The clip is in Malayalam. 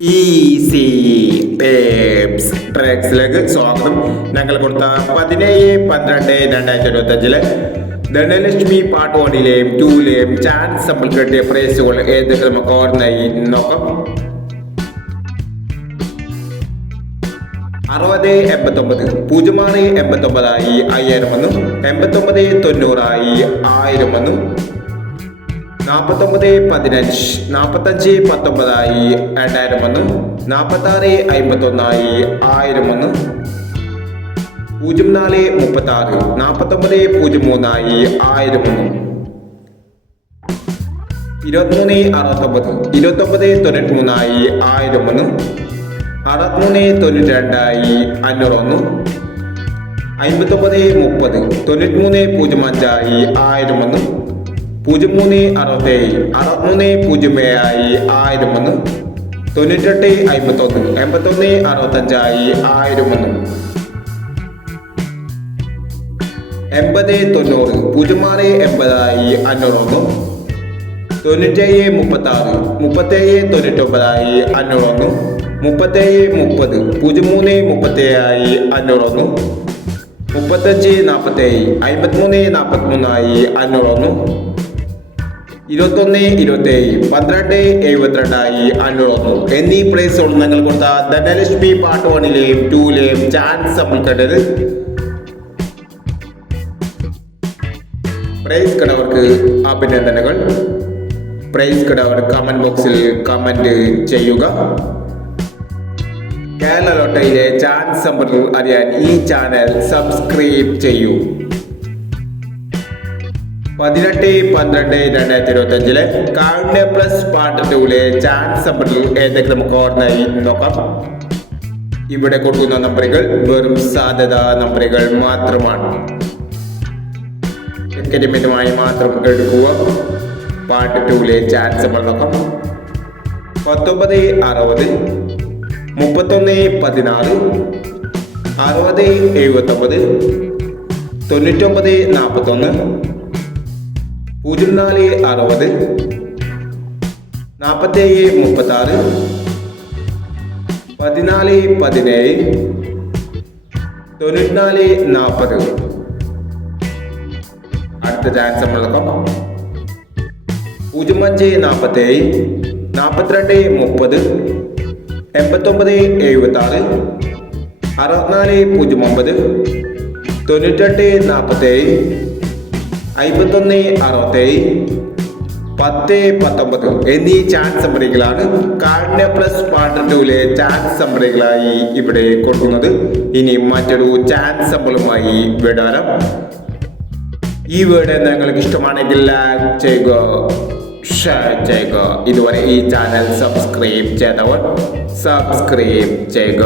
ഈസി ടിപ്സ് ട്രിക്സിലേക്ക് സ്വാഗതം. ഞങ്ങൾ കൊടുത്ത 17/12/2025 ധനലക്ഷ്മി പാർട്ട് 1ലെയും 2ലെയും ചാൻസ് നമ്മൾ കിട്ടിയ പ്രൈസുകൾ ഏതൊക്കെ നമുക്ക് ഓർമ്മയായി നോക്കാം. 6089 089 5000 വന്നു. 8990 1000 വന്നു. 4915 4519 2000 വന്നു. 4651 1000 വന്നു. 0436 4903 1000 വന്നു. 2369 2993 1000 വന്നു. 6392 500 വന്നു. 5930 9305 1000 വന്നു. 0367 6307 1000 വന്നു. 9851 8165 1000 വന്നു. 8090 0680 500 വന്നു. 9736 3799 500 വന്നു. 3730 0337 500 വന്നു. 3547 5343 500 വന്നു. 2127 1272 500 വന്നു എന്നീ പ്രൈസുകൾ ഞങ്ങൾ കൊടുത്ത ധനലക്ഷ്മി പാർട്ട് 1ലെയും 2ലെയും ചാൻസ് നമ്മൾ കണ്ടത്. പ്രൈസ് കണ്ടവർക്ക് അഭിനന്ദനങ്ങൾ. പ്രൈസ് കണ്ടവർ കമന്റ് ബോക്സിൽ കമന്റ് ചെയ്യുക. കേരള ലോട്ടറിയിലെ ചാൻസ് നമ്പറുകൾ അറിയാൻ ഈ ചാനൽ സബ്സ്ക്രൈബ് ചെയ്യൂ. 18/12/2025 കാരുണ്യ പ്ലസ് പാർട്ട് 2ലെ ചാൻസ് നമ്പറുകൾ ഏതൊക്കെ നമുക്ക് ഓർമ്മയായി നോക്കാം. ഇവിടെ കൊടുക്കുന്ന നമ്പറുകൾ വെറും സാധ്യതാ നമ്പറുകൾ മാത്രമാണ്. ടിക്കറ്റുമായി മാത്രം എടുക്കുക. പാർട്ട് 2ലെ ചാൻസ് നമ്പർ നോക്കാം. 1960 3114 6079 9941 0460 4736 1417 9440. അടുത്ത ചാൻസ് നമ്മൾ നോക്കാം. 0547 4230 8976 6409 9847 5167 1019 എന്നീ ചാൻസ് നമ്പറുകളാണ് കാരുണ്യ പ്ലസ് പാർട്ട് 2ലെ ചാൻസ് നമ്പറുകളായി ഇവിടെ കൊടുക്കുന്നത്. ഇനി മറ്റൊരു ചാൻസ് നമ്പറുമായി വിടാം. ഈ വീഡിയോ നിങ്ങൾക്ക് ഇഷ്ടമാണെങ്കിൽ ലൈക്ക് ചെയ്യുക, ഷെയർ ചെയ്യുക. ഇതുവരെ ഈ ചാനൽ സബ്സ്ക്രൈബ് ചെയ്തവർ സബ്സ്ക്രൈബ് ചെയ്യുക.